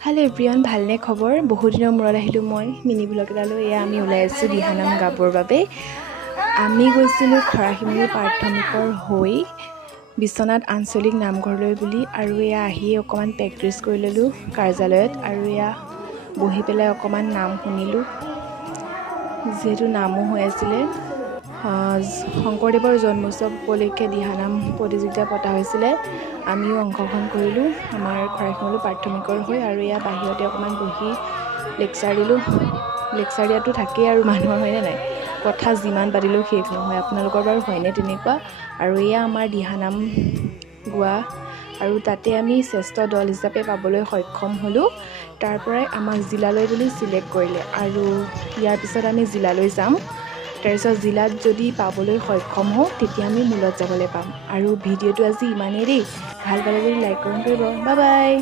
hello everyone ভালনে খবৰ বহুত দিনৰ মূৰত আহিলো মই মিনি ব্লগ এটা লৈ আমি ওলাই আছো দিহানাম গাবৰ বাবে আমি গৈছিলো খৰাহিমুল প্ৰাথমিকৰ হৈ বিশ্বনাথ আঞ্চলিক নামঘৰলৈ বুলি আৰু এয়া আহি অকমান প্ৰেক্টিছ কৰি ললো কাৰ্যালয়ত আৰু এয়া বহি পেলাই অকমান নাম শুনিলো যেহেতু নামো হৈ আছিল শংকৰদেৱৰ জন্মোৎসৱ উপলক্ষে দিহানাম প্ৰতিযোগিতা পতা হৈছিল আমিও অংশগ্ৰহণ কৰিলো আমাৰ খৰাহিমুল প্ৰাথমিকৰ হৈ আৰু এয়া বাহিৰতে অকমান বহি লেকচাৰ দিলো লেকচাৰ দিয়াটো থাকেই আৰু মানুহৰ হয়নে নাই কথা যিমান পাতিলেও শেষ নহয় আপোনালোকৰ বাৰু হয়নে তেনেকুৱা আৰু এয়া আমাৰ দিহানাম গোৱা আৰু তাতে আমি শ্ৰেষ্ঠ দল হিচাপে পাবলৈ সক্ষম হলো তাৰ পৰাই আমাক জিলালৈ বুলি সিলেক্ট কৰিলে আৰু ইয়াৰ পিছত আমি জিলালৈ যাম তাৰপিছত জিলাত যদি পাবলৈ সক্ষম হওঁ তেতিয়া আমি মূলত যাবলৈ পাম আৰু ভিডিঅ'টো আজি ইমানেই দেই ভাল পালে যদি লাইক কৰিব বাই বাই